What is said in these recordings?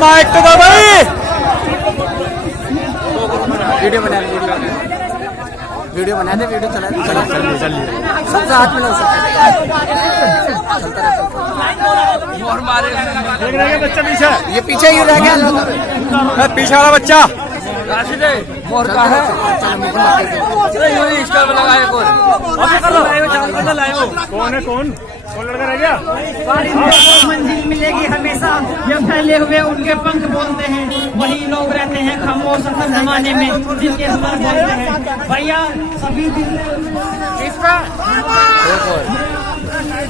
Mic तो दो भाई। वीडियो बना दे, वीडियो चला सबसे हाथ में और मारे देख रहे हैं बच्चा पीछे, ये पीछे ही रह गया। पीछे वाला बच्चा राशिद मोर का है। स्टार लगा है कौन? कौन है? कौन लड़का रह गया? मंजिल मिलेगी हमेशा, ये फैले हुए उनके पंख बोलते हैं, वही लोग रहते हैं खामोश हर जमाने में जिनके स्वर बोलते हैं। भैया सभी दिन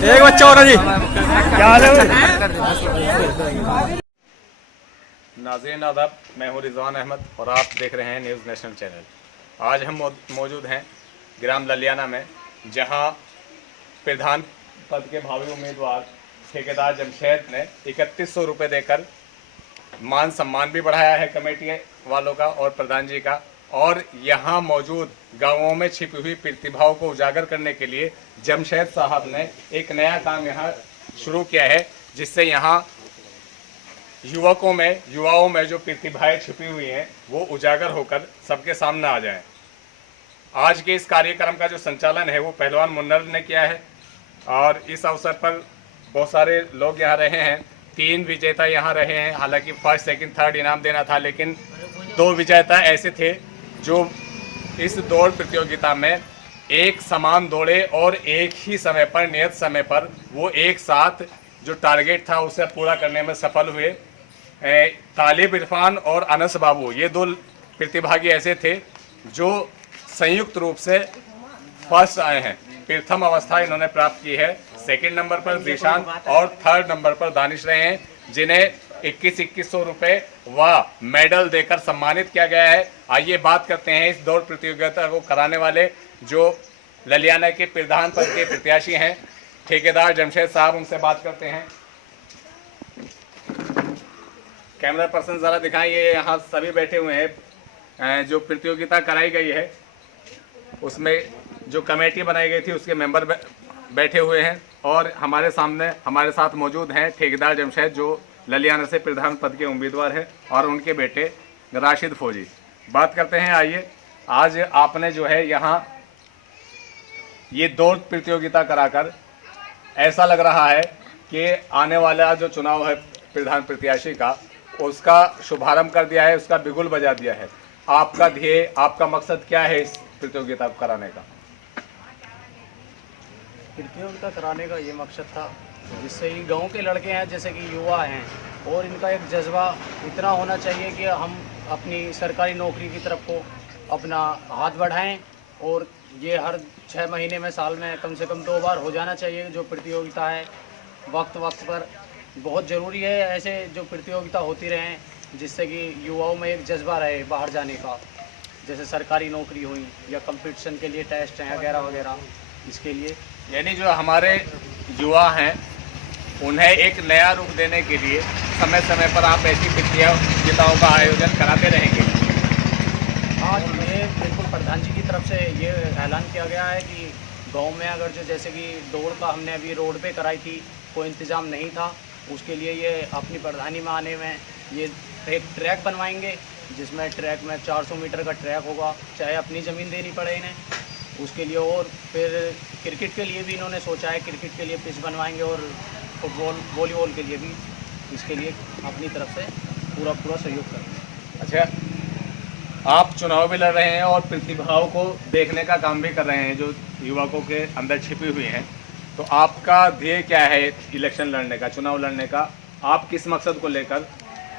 एक बच्चा और है जी। क्या हाल है? नाज़रीन आदाब, मैं हूँ रिजवान अहमद और आप देख रहे हैं न्यूज़ नेशनल चैनल। आज हम मौजूद हैं ग्राम ललियाना में, जहां प्रधान पद के भावी उम्मीदवार ठेकेदार जमशेद ने 3100 रुपये देकर मान सम्मान भी बढ़ाया है कमेटी वालों का और प्रधान जी का। और यहाँ मौजूद गांवों में छिपी हुई प्रतिभाओं को उजागर करने के लिए जमशेद साहब ने एक नया काम यहाँ शुरू किया है, जिससे यहाँ युवाओं में जो प्रतिभाएं छिपी हुई हैं वो उजागर होकर सबके सामने आ जाएं। आज के इस कार्यक्रम का जो संचालन है वो पहलवान मुन्नर ने किया है और इस अवसर पर बहुत सारे लोग यहाँ रहे हैं। 3 विजेता यहाँ रहे हैं। हालांकि फर्स्ट सेकंड थर्ड इनाम देना था, लेकिन 2 विजेता ऐसे थे जो इस दौड़ प्रतियोगिता में एक समान दौड़े और एक ही समय पर, नियत समय पर वो एक साथ जो टारगेट था उसे पूरा करने में सफल हुए। तालिब इरफान और अनस बाबू, ये 2 प्रतिभागी ऐसे थे जो संयुक्त रूप से फर्स्ट आए हैं। प्रथम अवस्था इन्होंने प्राप्त की है। सेकंड नंबर पर दिशांत और थर्ड नंबर पर दानिश रहे हैं, जिन्हें 2100 रुपये व मेडल देकर सम्मानित किया गया है। आइए बात करते हैं इस दौड़ प्रतियोगिता को कराने वाले जो ललियाना के प्रधान पद के प्रत्याशी हैं, ठेकेदार जमशेद साहब, उनसे बात करते हैं। कैमरा पर्सन ज़रा दिखाइए, यहाँ सभी बैठे हुए हैं। जो प्रतियोगिता कराई गई है उसमें जो कमेटी बनाई गई थी उसके मेंबर बैठे हुए हैं और हमारे साथ मौजूद हैं ठेकेदार जमशेद, जो ललियाना से प्रधान पद के उम्मीदवार हैं, और उनके बेटे राशिद फौजी। बात करते हैं। आइए, आज आपने जो है यहाँ ये दौड़ प्रतियोगिता कराकर ऐसा लग रहा है कि आने वाला जो चुनाव है प्रधान प्रत्याशी का, उसका शुभारंभ कर दिया है, उसका बिगुल बजा दिया है। आपका ध्येय, आपका मकसद क्या है इस प्रतियोगिता को कराने का? प्रतियोगिता कराने का ये मकसद था जिससे ये गांव के लड़के हैं, जैसे कि युवा हैं, और इनका एक जज्बा इतना होना चाहिए कि हम अपनी सरकारी नौकरी की तरफ को अपना हाथ बढ़ाएं। और ये हर 6 महीने में, साल में कम से कम 2 बार हो जाना चाहिए जो प्रतियोगिता है। वक्त पर बहुत ज़रूरी है ऐसे जो प्रतियोगिता होती रहें, जिससे कि युवाओं में एक जज्बा रहे बाहर जाने का, जैसे सरकारी नौकरी हुई या कंपटीशन के लिए टेस्ट हैं वगैरह वगैरह। इसके लिए यानी जो हमारे युवा हैं उन्हें एक नया रूप देने के लिए समय समय पर आप ऐसी प्रतियोगिताओं का आयोजन कराते रहेंगे? हाँ, ये बिल्कुल प्रधान जी की तरफ से ये ऐलान किया गया है कि गांव में अगर जो जैसे कि दौड़ का हमने अभी रोड पे कराई थी, कोई इंतज़ाम नहीं था, उसके लिए ये अपनी प्रधानी में आने में ये एक ट्रैक बनवाएंगे, जिसमें ट्रैक में 400 मीटर का ट्रैक होगा, चाहे अपनी ज़मीन देनी पड़े इन्हें उसके लिए। और फिर क्रिकेट के लिए भी इन्होंने सोचा है, क्रिकेट के लिए पिच बनवाएंगे और फुटबॉल वॉलीबॉल के लिए भी इसके लिए अपनी तरफ से पूरा सहयोग करेंगे। अच्छा, आप चुनाव भी लड़ रहे हैं और प्रतिभाओं को देखने का काम भी कर रहे हैं जो युवकों के अंदर छिपी हुई हैं, तो आपका ध्येय क्या है इलेक्शन लड़ने का, चुनाव लड़ने का? आप किस मकसद को लेकर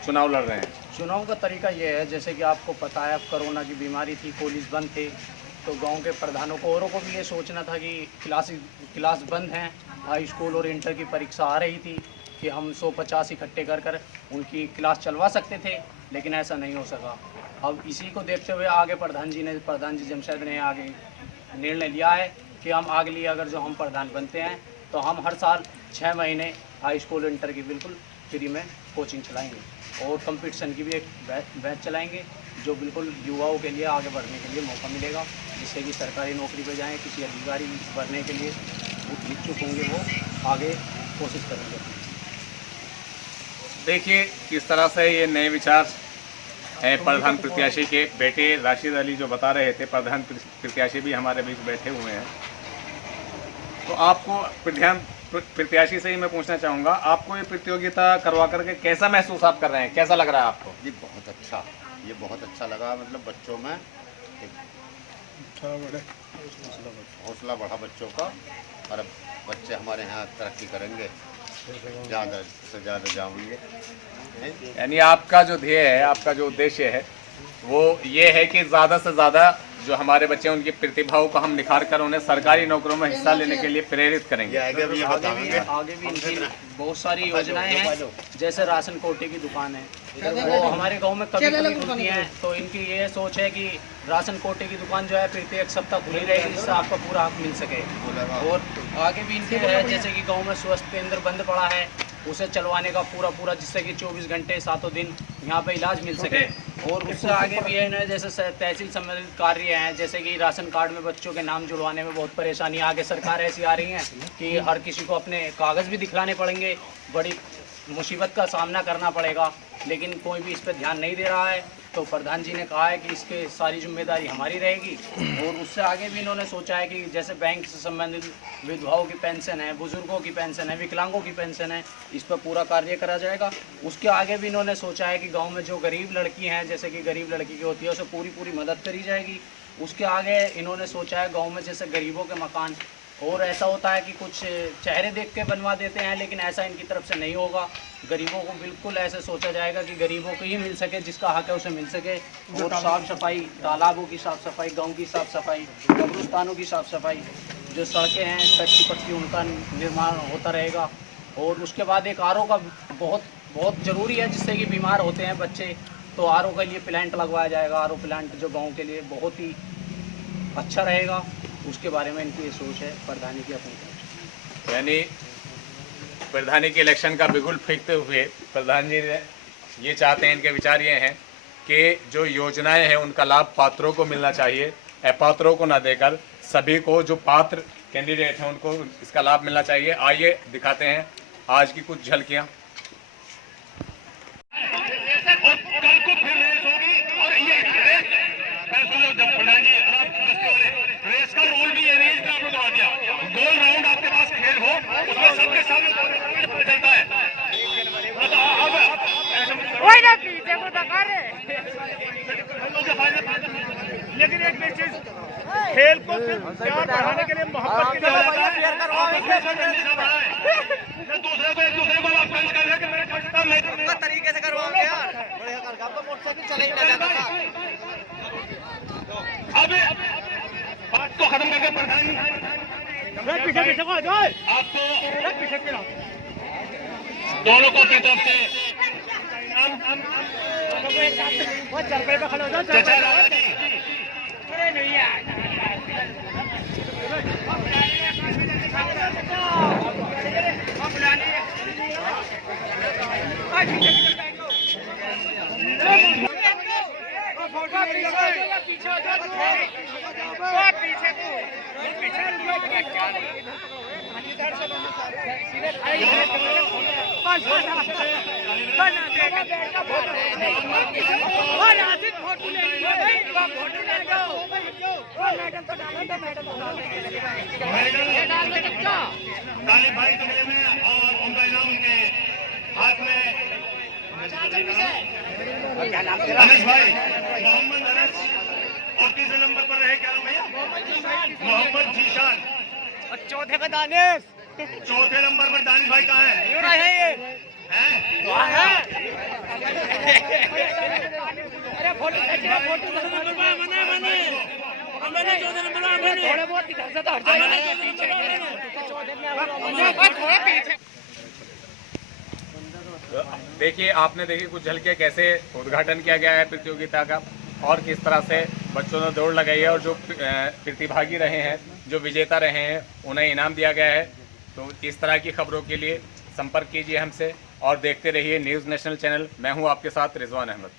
चुनाव लड़ रहे हैं? चुनाव का तरीका ये है, जैसे कि आपको पता है, अब कोरोना की बीमारी थी, कॉलेज बंद थे, तो गांव के प्रधानों को औरों को भी ये सोचना था कि क्लास बंद हैं, हाई स्कूल और इंटर की परीक्षा आ रही थी कि हम 150 इकट्ठे कर उनकी क्लास चलवा सकते थे, लेकिन ऐसा नहीं हो सका। अब इसी को देखते हुए आगे प्रधान जी जमशेद ने आगे निर्णय लिया है कि हम आगे लिए अगर जो हम प्रधान बनते हैं तो हम हर साल 6 महीने हाई स्कूल इंटर की बिल्कुल फ्री में कोचिंग चलाएंगे और कंपटीशन की भी एक बैच चलाएंगे, जो बिल्कुल युवाओं के लिए आगे बढ़ने के लिए मौका मिलेगा, जिससे कि सरकारी नौकरी पर जाएं, किसी अधिकारी बनने के लिए इच्छुक होंगे वो आगे कोशिश करेंगे। देखिए किस तरह से ये नए विचार हैं प्रधान प्रत्याशी के बेटे राशिद अली जो बता रहे थे। प्रधान प्रत्याशी भी हमारे बीच बैठे हुए हैं। तो आपको प्रधान प्रत्याशी से ही मैं पूछना चाहूँगा, आपको ये प्रतियोगिता करवा करके कैसा महसूस आप कर रहे हैं, कैसा लग रहा है आपको? जी बहुत अच्छा, ये बहुत अच्छा लगा। मतलब बच्चों में एक हौसला बढ़ा बच्चों का, और अब बच्चे हमारे यहाँ तरक्की करेंगे, ज़्यादा से ज़्यादा जाएंगे। यानी आपका जो ध्येय है, आपका जो उद्देश्य है वो ये है कि ज़्यादा से ज़्यादा जो हमारे बच्चे हैं उनकी प्रतिभाओं को हम निखार कर उन्हें सरकारी नौकरियों में हिस्सा लेने के लिए प्रेरित करेंगे। आगे भी इनकी बहुत सारी योजनाएं हैं, जैसे राशन कोटे की दुकान है वो हमारे गांव में कभी कभी खुलती हैं। तो इनकी ये सोच है कि राशन कोटे की दुकान जो है प्रत्येक सप्ताह खुली रहेगी, जिससे आपका पूरा हक मिल सके। और आगे भी इनके है जैसे कि गाँव में स्वास्थ्य केंद्र बंद पड़ा है, उसे चलवाने का पूरा जिससे कि 24 घंटे 7 दिन यहाँ पे इलाज मिल सके। और उससे आगे भी है ना, जैसे तहसील संबंधित कार्य हैं, जैसे कि राशन कार्ड में बच्चों के नाम जुड़वाने में बहुत परेशानी आगे सरकार ऐसी आ रही है कि हर किसी को अपने कागज़ भी दिखलाने पड़ेंगे, बड़ी मुसीबत का सामना करना पड़ेगा, लेकिन कोई भी इस पर ध्यान नहीं दे रहा है। तो प्रधान जी ने कहा है कि इसके सारी जिम्मेदारी हमारी रहेगी। और उससे आगे भी इन्होंने सोचा है कि जैसे बैंक से संबंधित विधवाओं की पेंशन है, बुजुर्गों की पेंशन है, विकलांगों की पेंशन है, इस पर पूरा कार्य करा जाएगा। उसके आगे भी इन्होंने सोचा है कि गांव में जो गरीब लड़की हैं, जैसे कि गरीब लड़की की होती है, उसे पूरी मदद करी जाएगी। उसके आगे इन्होंने सोचा है गाँव में जैसे गरीबों के मकान, और ऐसा होता है कि कुछ चेहरे देख के बनवा देते हैं, लेकिन ऐसा इनकी तरफ से नहीं होगा। गरीबों को बिल्कुल ऐसे सोचा जाएगा कि गरीबों को ही मिल सके, जिसका हक है उसे मिल सके। और साफ़ सफाई, तालाबों की साफ़ सफाई, गांव की साफ़ सफाई, कब्रिस्तानों की साफ़ सफाई, जो सड़कें हैं कच्ची पक्की उनका निर्माण होता रहेगा। और उसके बाद एक आरओ का बहुत ज़रूरी है, जिससे कि बीमार होते हैं बच्चे, तो आरओ के लिए प्लांट लगवाया जाएगा। आरओ प्लांट जो गाँव के लिए बहुत ही अच्छा रहेगा, उसके बारे में इनकी ये सोच है प्रधानी की अपनी। यानी प्रधानी के इलेक्शन का बिगुल फेंकते हुए प्रधान जी ने ये चाहते हैं, इनके विचार ये हैं कि जो योजनाएं हैं उनका लाभ पात्रों को मिलना चाहिए, अपात्रों को ना देकर सभी को, जो पात्र कैंडिडेट हैं उनको इसका लाभ मिलना चाहिए। आइए दिखाते हैं आज की कुछ झलकियाँ। रेस का रूल भी अरेंज करवा दिया, गोल राउंड आपके पास खेल हो, उसमें सबके सामने चलता है। लेकिन एक चीज, खेल को सिर्फ प्यार बढ़ाने के लिए, मोहब्बत के लिए दूसरे को एक दूसरे को आप कर रहे कि मेरे तरीके से करवाओगे यार, मोटरसाइकिल चले ही ना जाता था। अब बात को खत्म करके प्रधान आपको दोनों को अपनी तरफ से काली भाई कमरे में, और उनका इनाम उनके हाथ में। अनस भाई, मोहम्मद अनस, और तीसरे नंबर पर रहे, क्या नाम भैया? मोहम्मद जीशान। और चौथे पर दानिश। चौथे नंबर पर दानिश भाई कहाँ है? अरे फोटो देखिए, आपने देखी कुछ झलकियाँ कैसे उद्घाटन किया गया है प्रतियोगिता का, और किस तरह से बच्चों ने दौड़ लगाई है, और जो प्रतिभागी रहे हैं, जो विजेता रहे हैं, उन्हें इनाम दिया गया है। तो इस तरह की खबरों के लिए संपर्क कीजिए हमसे और देखते रहिए न्यूज़ नेशनल चैनल। मैं हूं आपके साथ रिजवान अहमद।